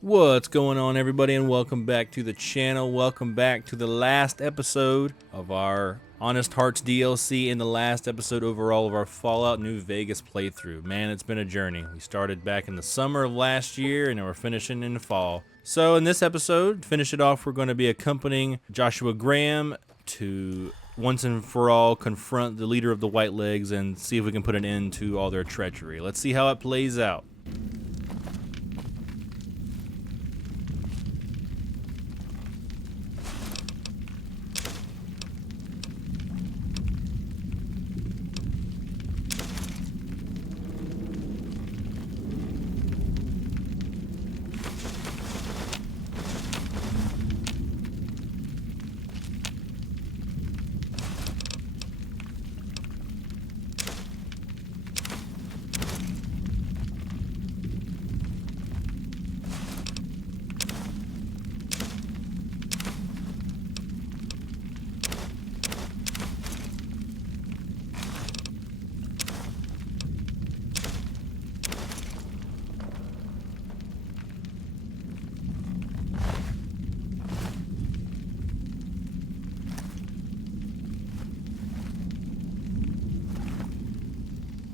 What's going on, everybody, and welcome back to the channel. Welcome back to the last episode of our Honest Hearts DLC and the last episode overall of our Fallout New Vegas playthrough. Man, it's been a journey. We started back in the summer of last year and we're finishing in the fall. So in this episode, to finish it off, we're going to be accompanying Joshua Graham to once and for all confront the leader of the White Legs and see if we can put an end to all their treachery. Let's see how it plays out.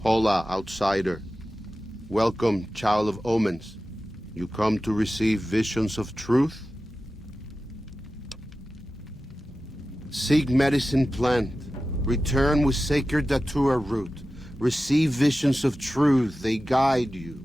Hola, outsider. Welcome, child of omens. You come to receive visions of truth? Seek medicine plant. Return with sacred datura root. Receive visions of truth. They guide you.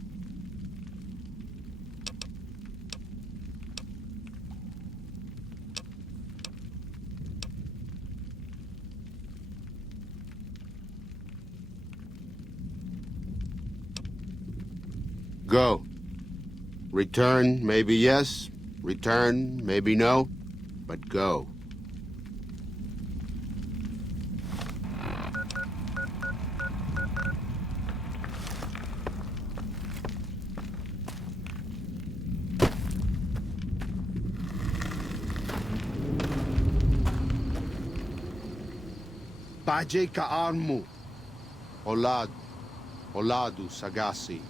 Go. Return, maybe yes. Return, maybe no. But go. Baje kaarmu. Oladu sagasi.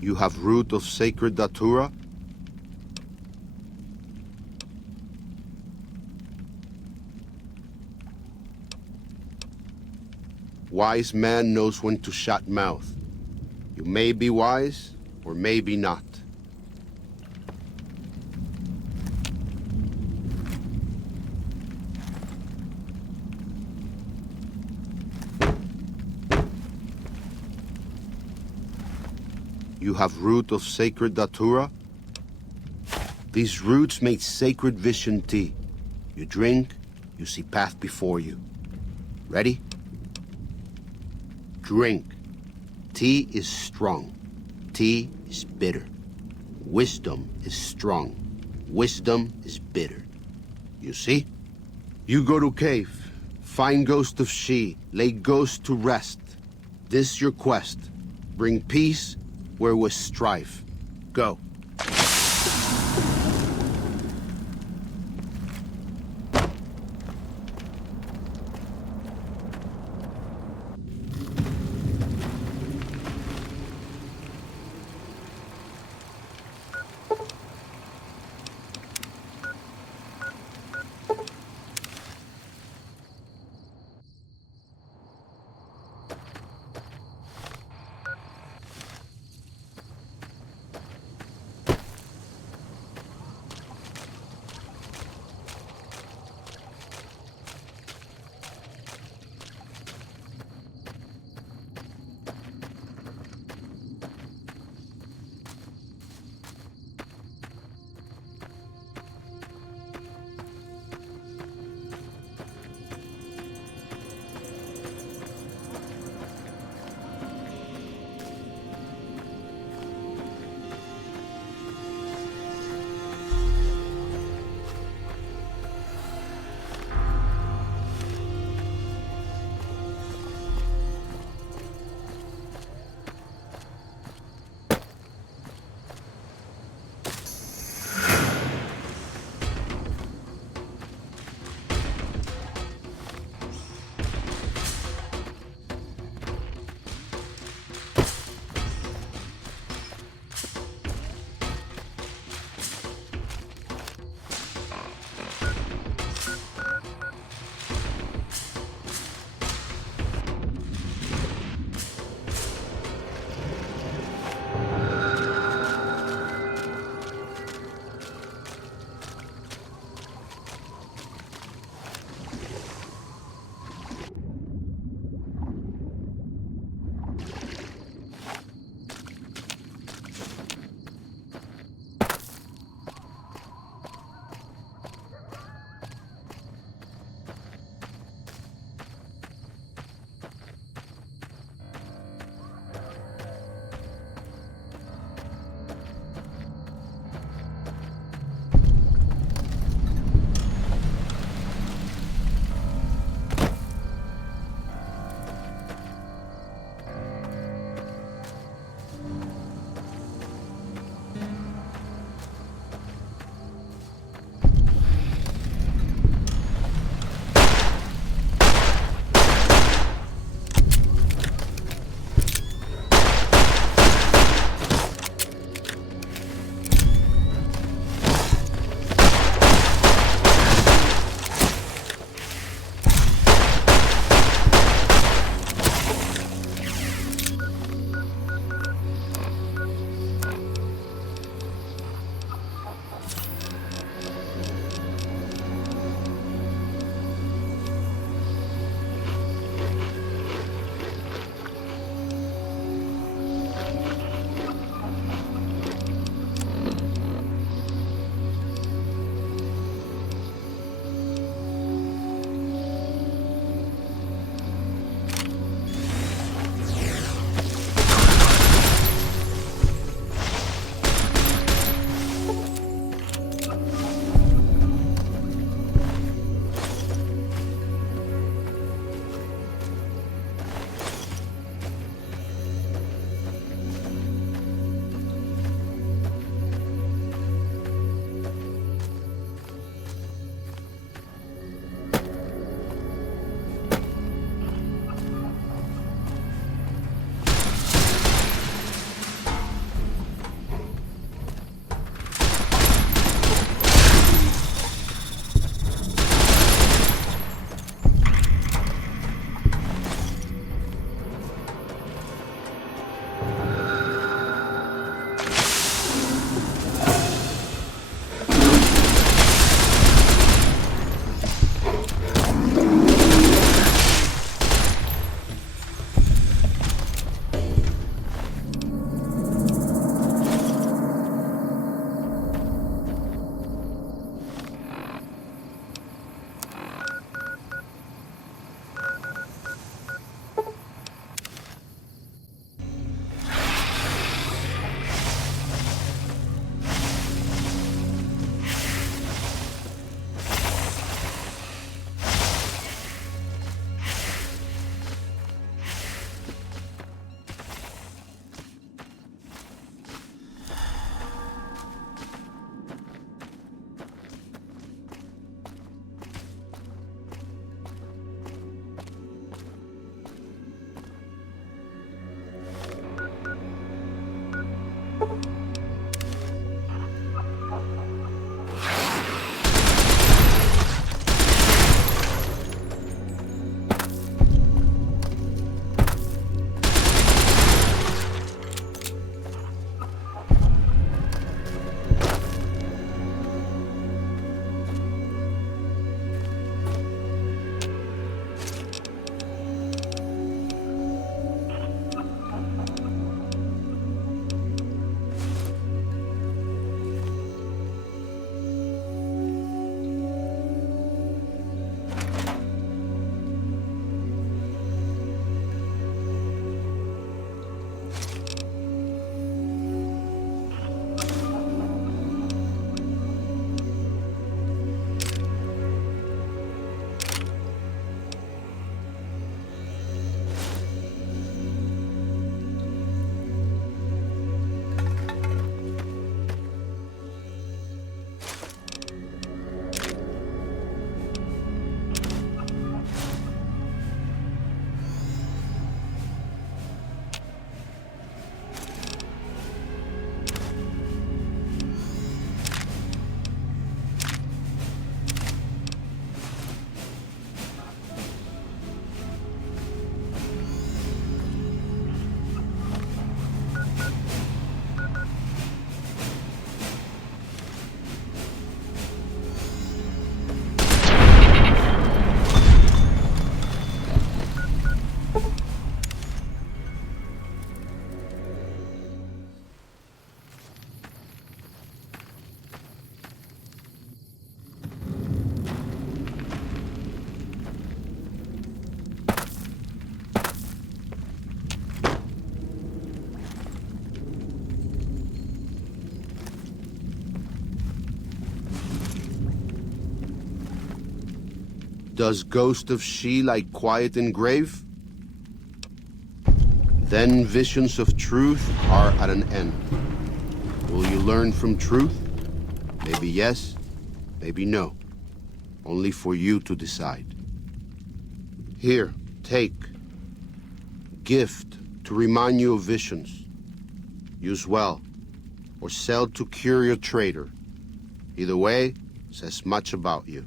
You have root of sacred datura? Wise man knows when to shut mouth. You may be wise, or maybe not. You have root of sacred datura? These roots make sacred vision tea. You drink, you see path before you. Ready? Drink. Tea is strong. Tea is bitter. Wisdom is strong. Wisdom is bitter. You see? You go to cave. Find ghost of she. Lay ghost to rest. This your quest. Bring peace where was strife. Go. Does ghost of she lie quiet in grave? Then visions of truth are at an end. Will you learn from truth? Maybe yes, maybe no. Only for you to decide. Here, take. Gift to remind you of visions. Use well, or sell to curious trader. Either way, says much about you.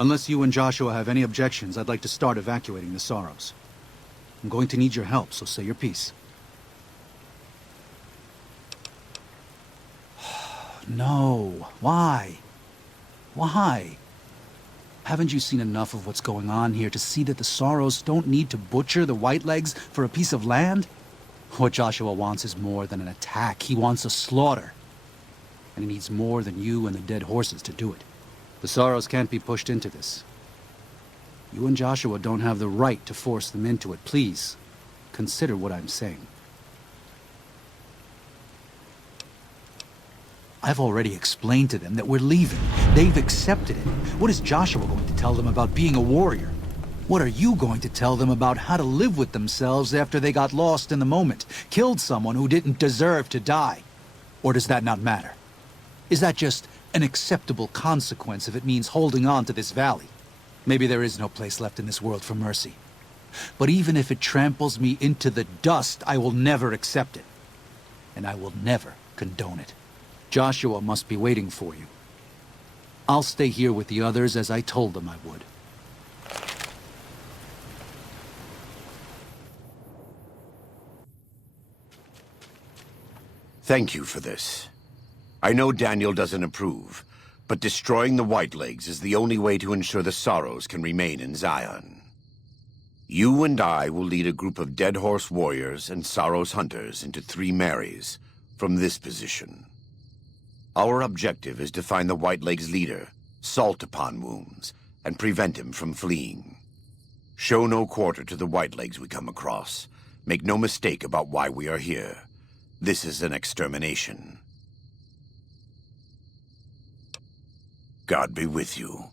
Unless you and Joshua have any objections, I'd like to start evacuating the Sorrows. I'm going to need your help, so say your piece. No. Why? Why? Haven't you seen enough of what's going on here to see that the Sorrows don't need to butcher the Whitelegs for a piece of land? What Joshua wants is more than an attack. He wants a slaughter. And he needs more than you and the dead horses to do it. The Sorrows can't be pushed into this. You and Joshua don't have the right to force them into it. Please, consider what I'm saying. I've already explained to them that we're leaving. They've accepted it. What is Joshua going to tell them about being a warrior? What are you going to tell them about how to live with themselves after they got lost in the moment, killed someone who didn't deserve to die? Or does that not matter? Is that just an acceptable consequence if it means holding on to this valley? Maybe there is no place left in this world for mercy. But even if it tramples me into the dust, I will never accept it. And I will never condone it. Joshua must be waiting for you. I'll stay here with the others as I told them I would. Thank you for this. I know Daniel doesn't approve, but destroying the Whitelegs is the only way to ensure the Sorrows can remain in Zion. You and I will lead a group of Dead Horse warriors and Sorrows hunters into 3 Marys from this position. Our objective is to find the Whitelegs' leader, Salt Upon Wounds, and prevent him from fleeing. Show no quarter to the Whitelegs we come across. Make no mistake about why we are here. This is an extermination. God be with you.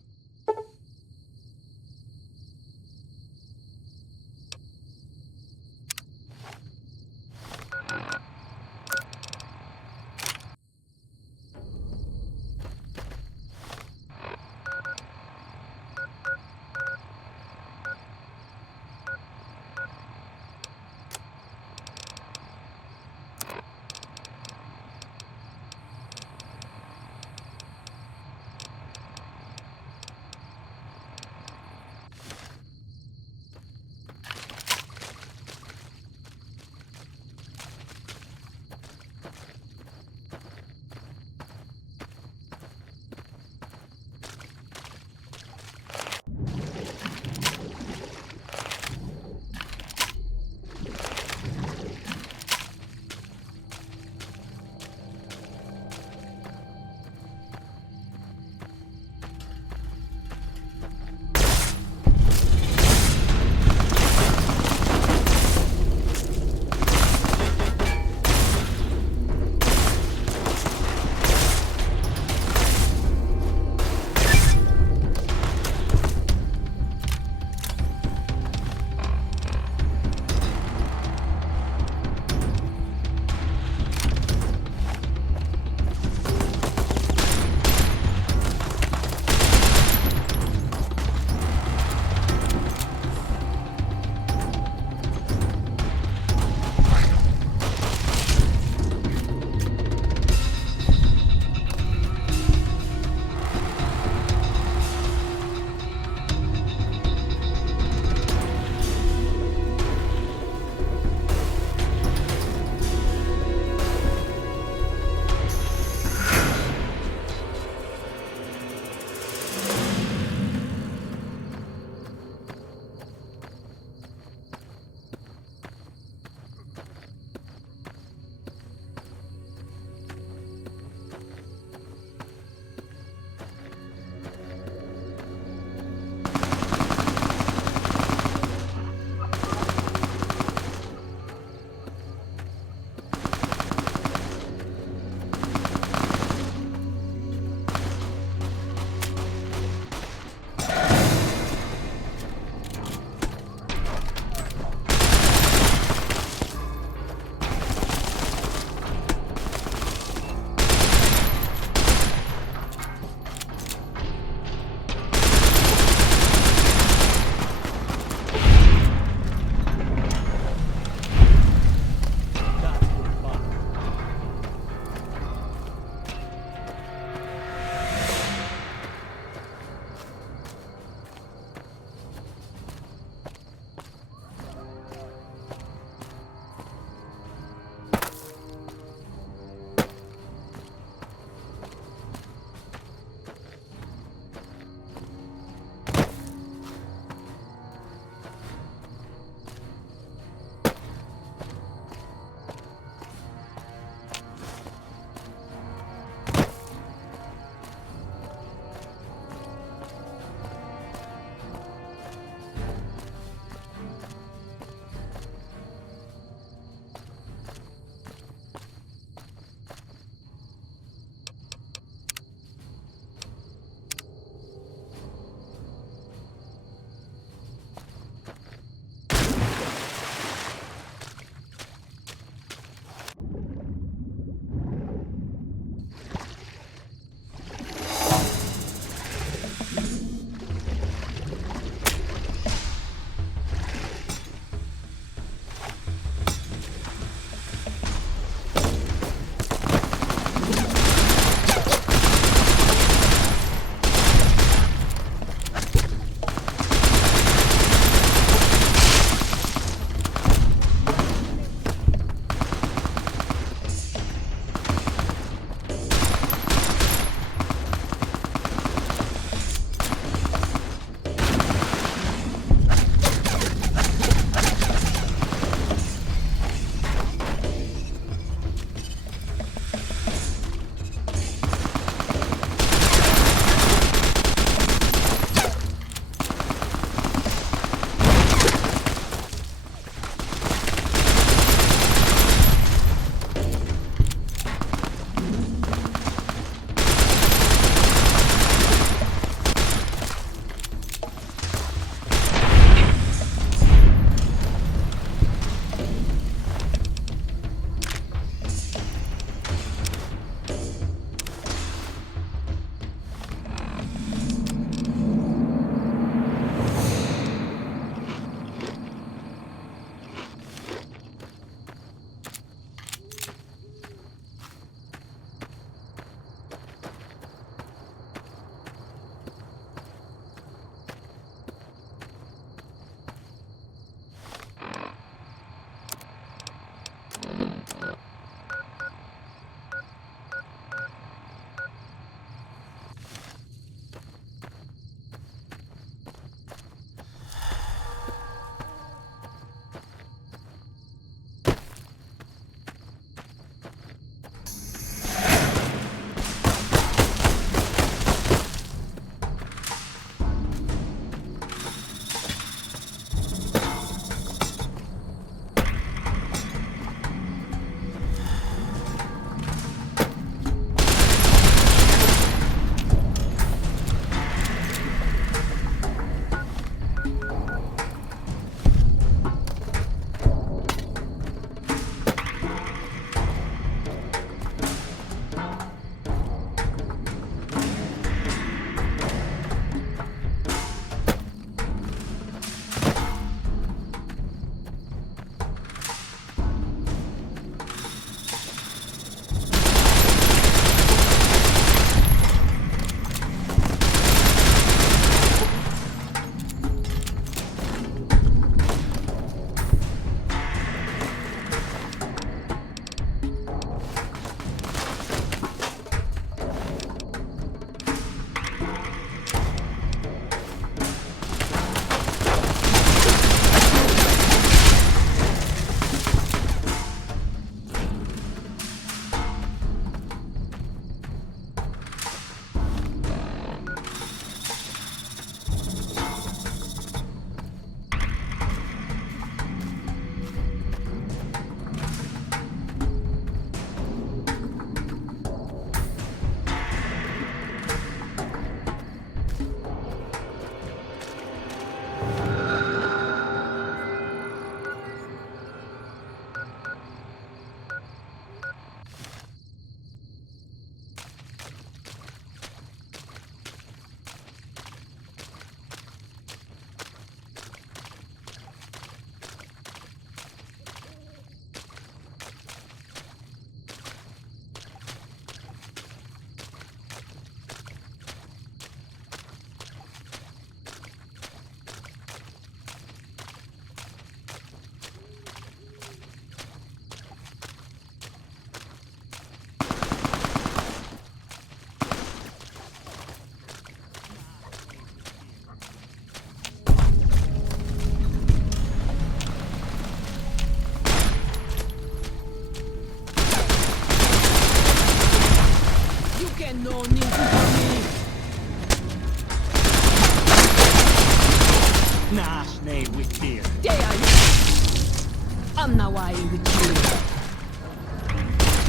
na wai uchi.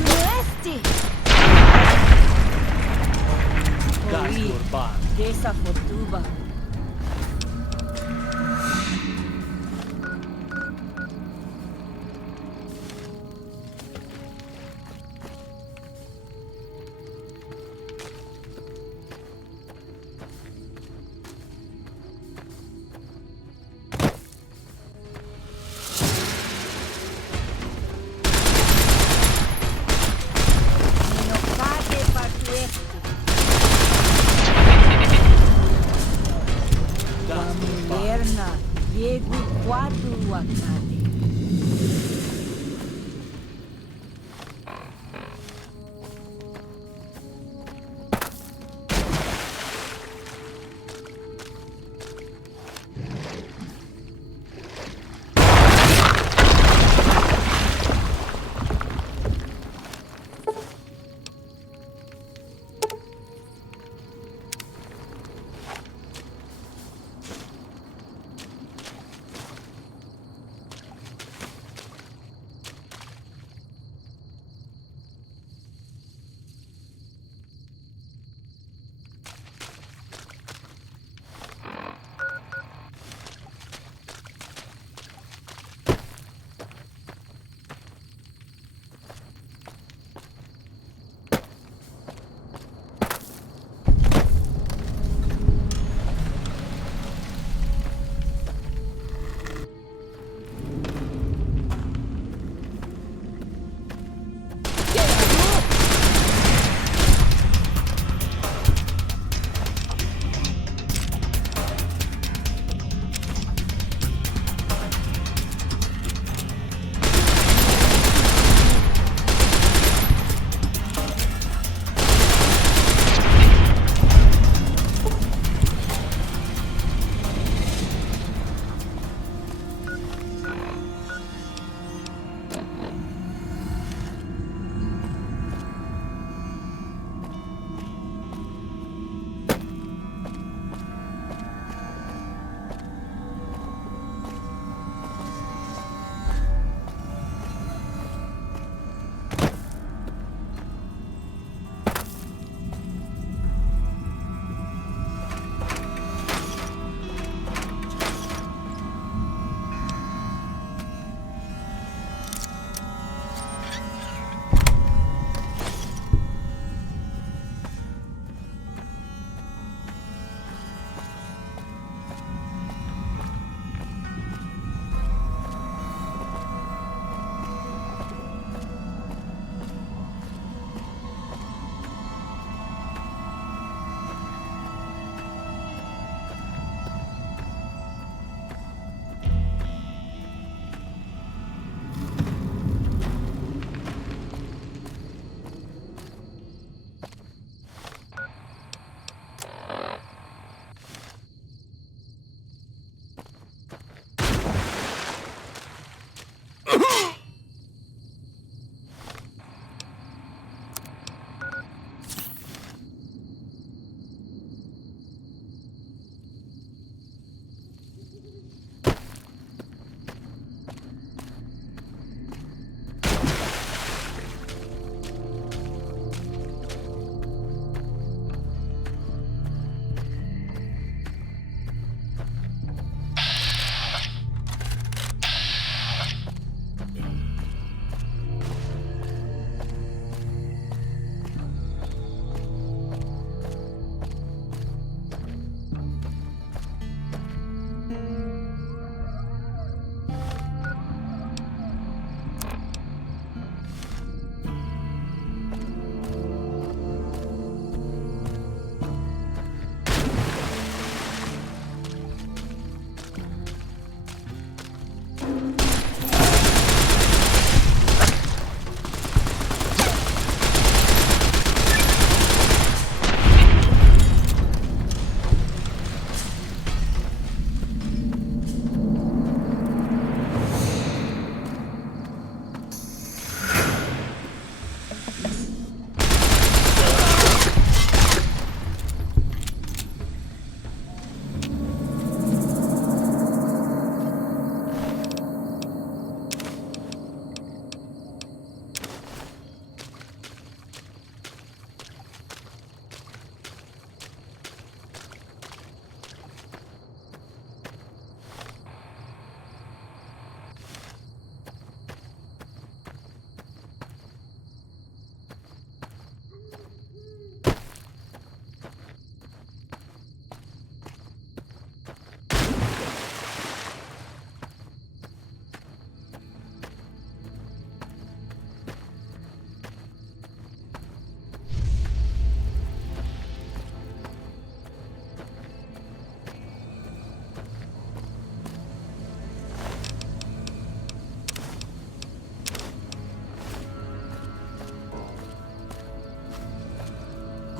Nuesti. Oi, desa fotuba. Yegu quadu wakane.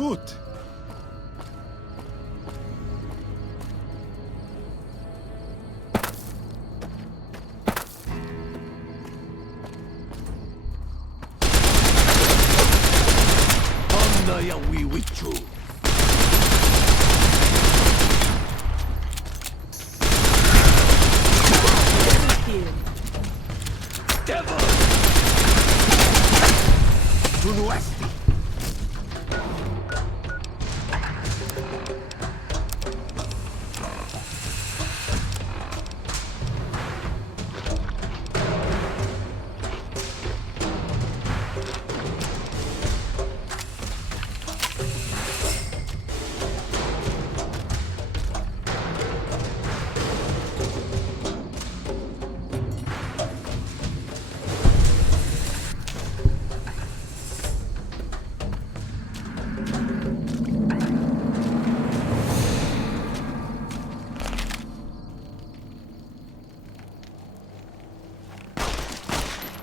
Gut. Onda ya we withdrew. Devil! Tunuesti!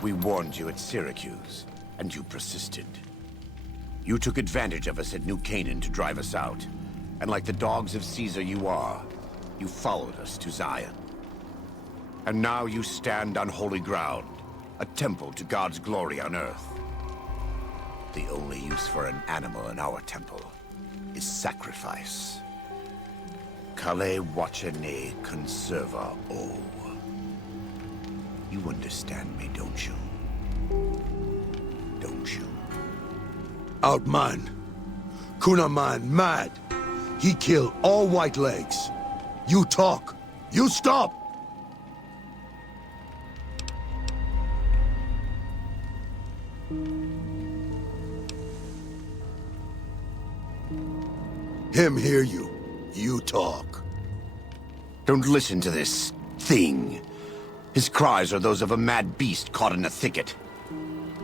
We warned you at Syracuse, and you persisted. You took advantage of us at New Canaan to drive us out. And like the dogs of Caesar you are, you followed us to Zion. And now you stand on holy ground, a temple to God's glory on earth. The only use for an animal in our temple is sacrifice. Kale wachene conserva o. You understand me, don't you? Don't you? Outman. Kunaman mad. He killed all white legs. You talk. You stop. Him hear you. You talk. Don't listen to this thing. His cries are those of a mad beast caught in a thicket.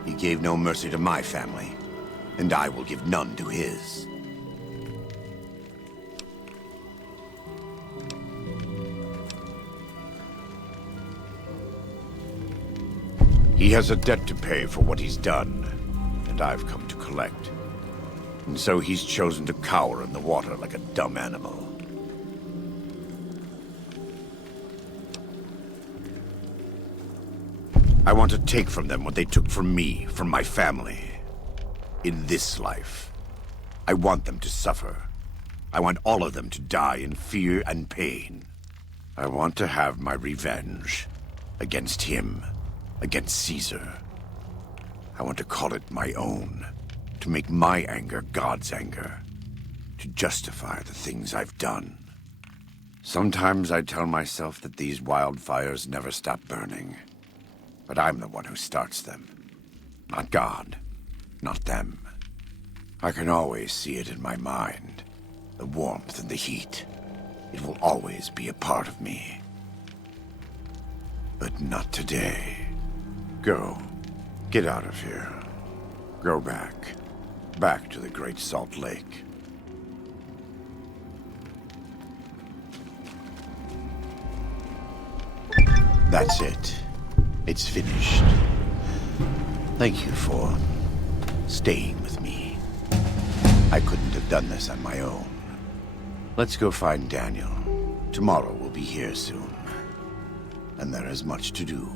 He gave no mercy to my family, and I will give none to his. He has a debt to pay for what he's done, and I've come to collect. And so he's chosen to cower in the water like a dumb animal. I want to take from them what they took from me, from my family. In this life, I want them to suffer. I want all of them to die in fear and pain. I want to have my revenge against him, against Caesar. I want to call it my own, to make my anger God's anger, to justify the things I've done. Sometimes I tell myself that these wildfires never stop burning. But I'm the one who starts them. Not God. Not them. I can always see it in my mind. The warmth and the heat. It will always be a part of me. But not today. Go. Get out of here. Go back. Back to the Great Salt Lake. That's it. It's finished. Thank you for staying with me. I couldn't have done this on my own. Let's go find Daniel. Tomorrow we'll be here soon. And there is much to do.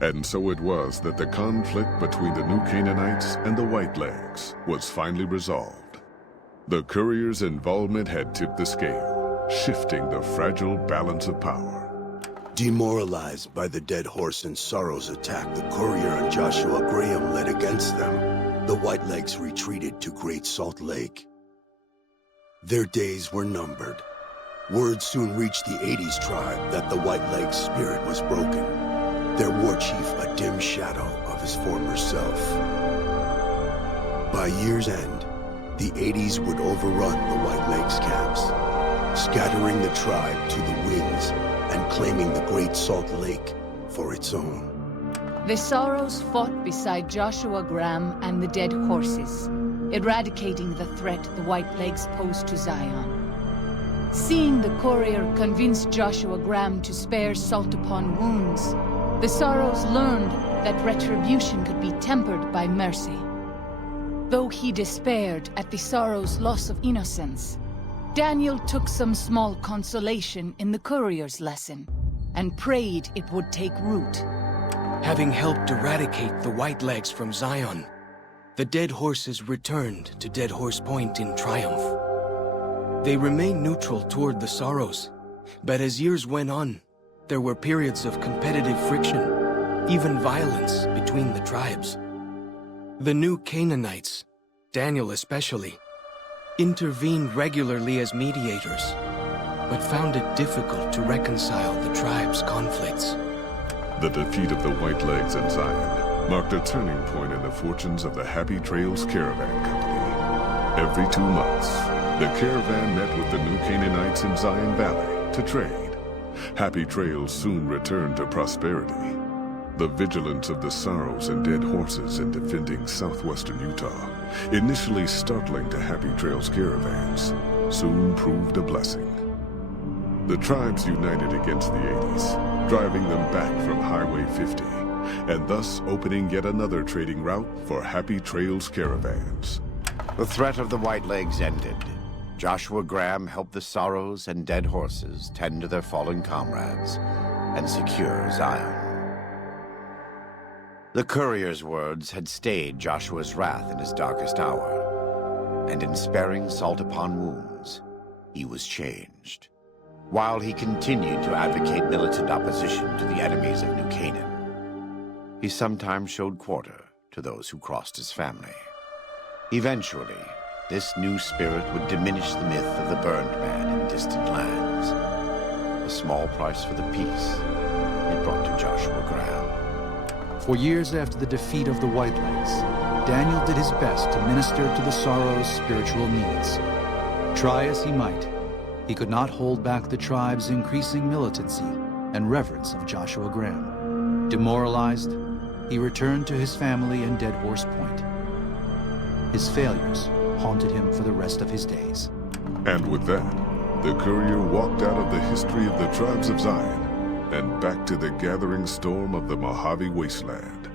And so it was that the conflict between the New Canaanites and the Whitelegs was finally resolved. The courier's involvement had tipped the scale, shifting the fragile balance of power. Demoralized by the dead horse and Sorrow's attack the courier and Joshua Graham led against them, the Whitelegs retreated to Great Salt Lake. Their days were numbered. Word soon reached the 80s tribe that the Whitelegs' spirit was broken. Their war chief a dim shadow of his former self. By year's end, the 80s would overrun the Whitelegs' camps, scattering the tribe to the winds and claiming the Great Salt Lake for its own. The Sorrows fought beside Joshua Graham and the dead horses. eradicating the threat the Whitelegs posed to Zion. Seeing the courier convince Joshua Graham to spare salt upon wounds, the Sorrows learned that retribution could be tempered by mercy. Though he despaired at the Sorrows' loss of innocence, Daniel took some small consolation in the courier's lesson and prayed it would take root. Having helped eradicate the Whitelegs from Zion, the Dead Horses returned to Dead Horse Point in triumph. They remained neutral toward the Sorrows, but as years went on, there were periods of competitive friction, even violence between the tribes. The new Canaanites, Daniel especially, intervened regularly as mediators, but found it difficult to reconcile the tribes' conflicts. The defeat of the Whitelegs in Zion marked a turning point in the fortunes of the Happy Trails Caravan Company. Every 2 months, the caravan met with the new Canaanites in Zion Valley to trade. Happy Trails soon returned to prosperity. The vigilance of the Sorrows and Dead Horses in defending southwestern Utah, initially startling to Happy Trails caravans, soon proved a blessing. The tribes united against the 80s, driving them back from Highway 50, and thus opening yet another trading route for Happy Trails caravans. The threat of the Whitelegs ended. Joshua Graham helped the Sorrows and Dead Horses tend to their fallen comrades and secure Zion. The courier's words had stayed Joshua's wrath in his darkest hour, and in sparing salt upon wounds, he was changed. While he continued to advocate militant opposition to the enemies of New Canaan, he sometimes showed quarter to those who crossed his family. Eventually, this new spirit would diminish the myth of the burned man in distant lands. A small price for the peace it brought to Joshua Graham. For years after the defeat of the Whitelegs, Daniel did his best to minister to the Sorrows' spiritual needs. Try as he might, he could not hold back the tribe's increasing militancy and reverence of Joshua Graham. Demoralized, he returned to his family in Dead Horse Point. His failures haunted him for the rest of his days. And with that, the courier walked out of the history of the tribes of Zion and back to the gathering storm of the Mojave wasteland.